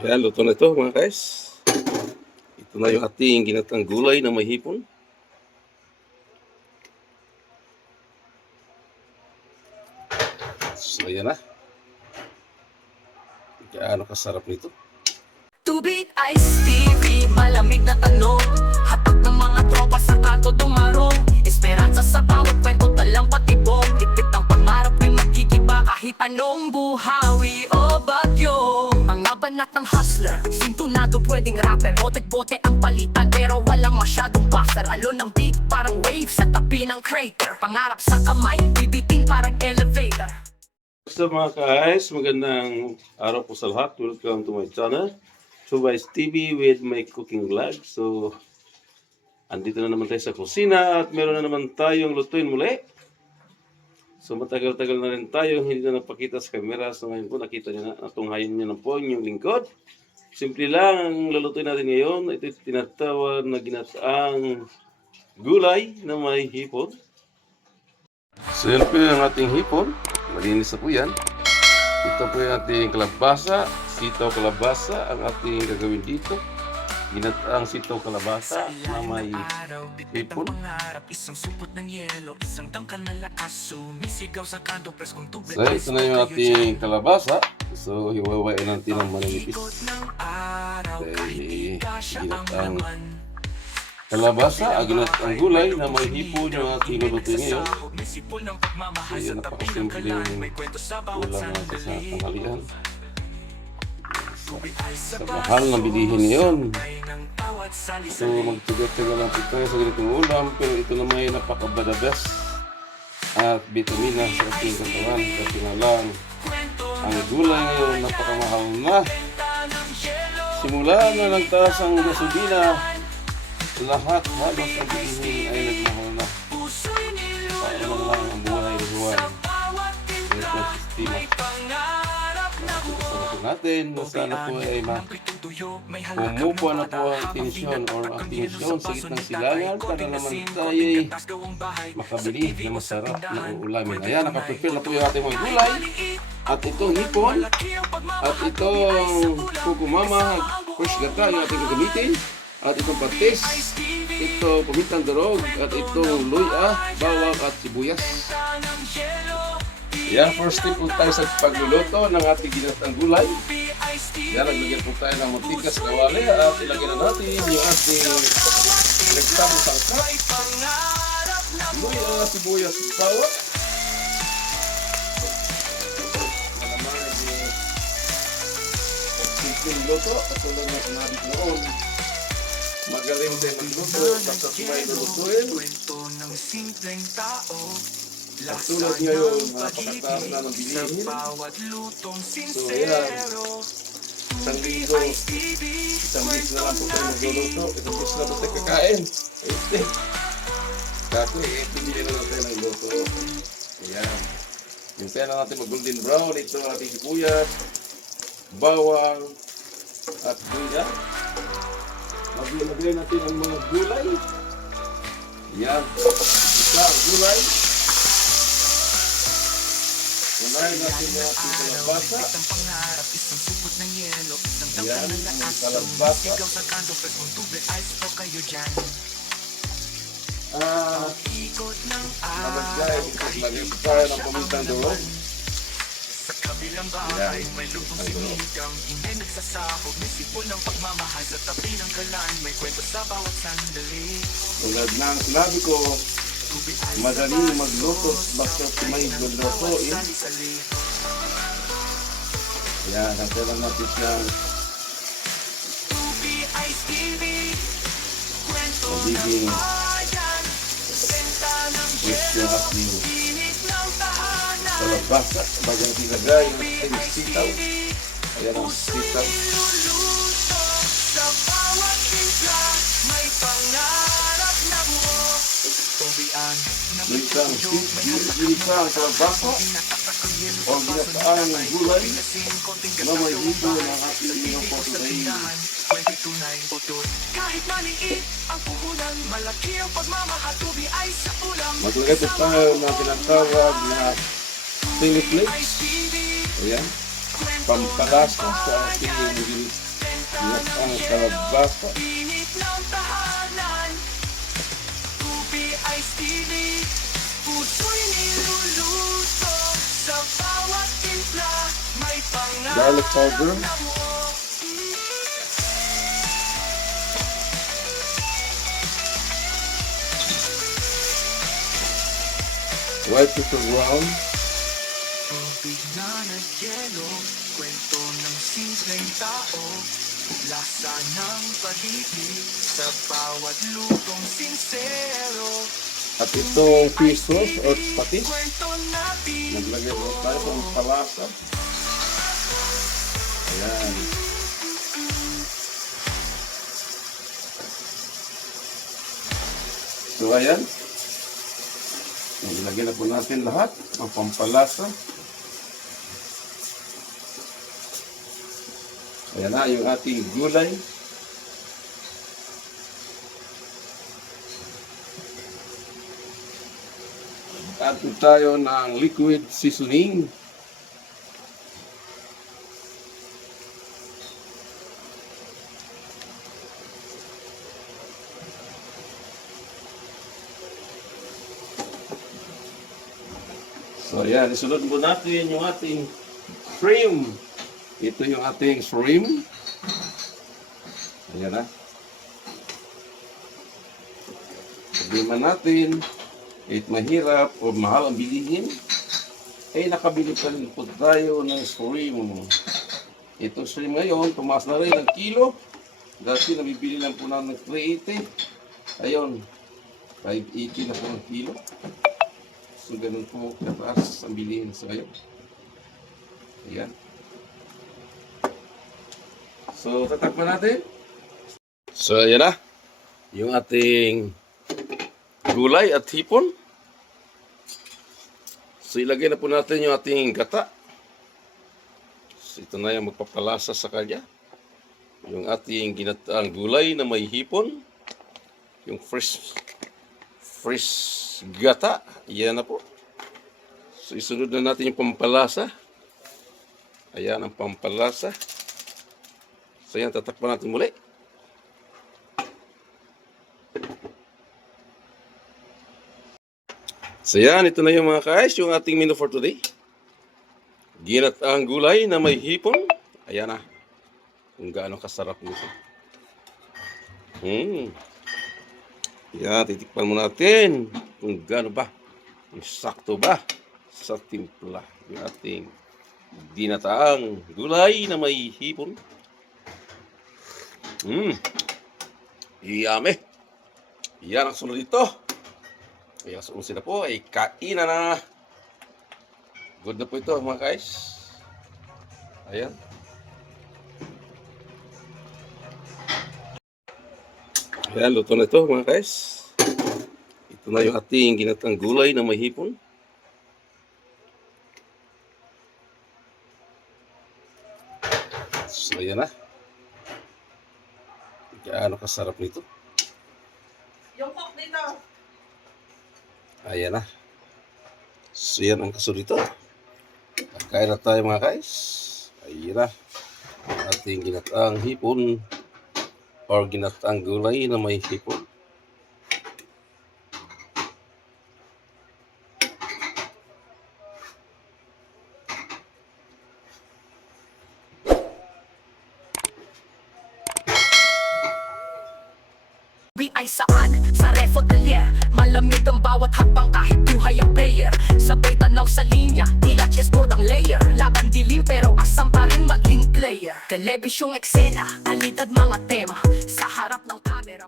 Ayan, luto na ito mga guys. Ito na yung ating ginatang gulay na may hipon. So, ayan na. Gaano kasarap nito. Tubig, Ice TV, malamig na tanong. Hatak ng mga tropa sa kanto dumarong. Esperanza sa bawat kwento, talang patibong. Tipit ng pangarap ay magkikiba kahit anong buhawi o bagyo. Mga banat ng hustler, sintunado pwedeng rapper. Bote-bote ang palitan pero walang masyadong buster. Alon ng beat parang wave sa tabi ng crater. Pangarap sa kamay, bibitin parang elevator. So mga guys, magandang araw po sa lahat. Welcome to my channel, Chubais TV with my cooking vlog. So, andito na naman tayo sa kusina at meron na naman tayong lutuin muli. So, matagal-tagal na rin tayo hindi na napakita sa camera. So, ngayon po nakita niyo na, natunghayan niyo na po yung lingkod. Simple lang ang lulutuin natin ngayon. Ito yung tinatawag na ginataang gulay na may hipon. So, yan po yung ating hipon. Malinis na po yan. Ito po yung ating kalabasa, sitaw kalabasa ang ating gagawin dito. Ginataang sitaw kalabasa na may hipon. So ito na yung ating kalabasa. So hiwawain natin ng manipis. Dahil ginataang kalabasa, ginataang gulay na may hipon yung ating lulutuin ngayon. Kaya napakasimple yung ulam natin sa tanghalian. Sa mahal na bilihin ngayon. So magtugat-tugat lang po tayo sa ganitong ulam, pero ito naman ay napaka-the best at vitamina sa ating katawan. Kasi nga lang, ang gulay ngayon napakamahal na. Simula na nagtaas ang gasolina, lahat halos ang bilihin ay nagmahal na. Para lang ang buhay ng buwan. Ito ang sistema. Natin sana po ay pumupuan na po ang atensyon or atensyon sa gitnang silangan para naman tayo ay makabili na masarap na uulamin. Ayan, nakaprepare na po yung ating mga gulay at itong hipon at itong kukumama fresh gata yung ating gagamitin at itong patis, itong pamintang durog at itong luya, bawang at sibuyas. Yan, first step po tayo sa pagluluto ng ating ginatang gulay. Yan, naglagyan po tayo ng mantika sa kawali at ilagyan na natin yung ating nagtamang sangkap. Luya, sibuyas, bawang. Malaman yung simpleng luto at tulad na sinabi ko noon. Magaling tayo magluto, basta sumay lulutuin. At tulad ngayon, napakataas na ng bilihin. So yan, isang linggo, isang beses na lang po tayo magluluto. Isang beses na po tayo kakain. Kako bibili na lang tayo ng luto. Ayan. Hintayin na natin mag-golden brown. Ito ang ating sibuyas, bawang, at luya. Maglagay natin ang mga gulay. Ayan. Isa ang gulay. Unahin natin yung ating kalabasa. Ayan, ang kalabasa. Lagay tayo ng pamintang durog. Ayan, tulad ng sinabi ko, madaling magluto basta may lulutuin. Ayan, hantay lang natin siyang magiging question at yung kalabasa. Bagang tinagay yung sitaw. Ayan ang sitaw. Ginisang kalabasa o ginataan ng gulay na may hipon ng ating inyong patuloy. Maglagay po tayo ng tinatawag na chili flakes. Ayan, pampalasa sa ating Ginataang kalabasa. Init ng tahanan. Tubi Ice TV, puso'y niluluto. Sa bawat timpla, may Garlic pangarap powder. na buo. White pepper brown. Tubig na nagyelo, kwento ng simpleng tao. Lasa ng pag-ibig sa bawat lutong sincero. At itong fish sauce or patis. Kwento na Naglagay po tayo ng palasa. Ayan. So ayan. Nilagyan na po natin lahat ng pampalasa. Ayan na yung ating gulay. Add po tayo ng liquid seasoning. So ayan, isunod po natin yung ating shrimp. Ito yung ating shrimp. Ayan na. Sabihin man natin, kahit mahirap o mahal ang bilihin, ay nakabili pa rin po tayo ng shrimp. Itong shrimp ngayon, tumaas na rin ang kilo. Dati nabibili lang po namin ng 380. Ayun, 580 na po ang kilo. So, ganun po kataas ang bilihin sa ngayon. Ayan. So, tatakpan natin. So, ayan na. Yung ating gulay at hipon. So, ilagay na po natin yung ating gata. So, ito na yung magpapalasa sa kanya. Yung ating ginataang gulay na may hipon. Yung fresh gata. Ayan na po. So, isunod na natin yung pampalasa. Ayan ang pampalasa. So, ayan, tatakpan natin muli. So, ayan, ito na yung mga guys, yung ating menu for today. Ginataang gulay na may hipon. Ayan na. Kung gaano kasarap nito. Yan, titikpan mo natin kung gaano ba, kung sakto ba sa timpla yung ating ginataang gulay na may hipon. Yummy. Yan ang sunod dito. Kaya sunod sila po ay kainan na. Good na po ito mga guys. Ayan. Ayan, luto na ito mga guys. Ito na yung ating ginatang gulay na may hipon. So, ayan na. Gaano kasarap nito. Yung coke dito. Ayan na. So, yan ang kasunod dito. Kain na tayo mga guys. Ayan na. Ating ginataang hipon or ginataang gulay na may hipon. Ay saan? Sa refo talyer. Malamig ang bawat hakbang kahit buhay ang player. Sabay tanaw sa linya, tila chessboard ang layer. Laban dilim pero asam pa rin maging player. Telebisyong eksena, alidad mga tema. Sa harap ng camera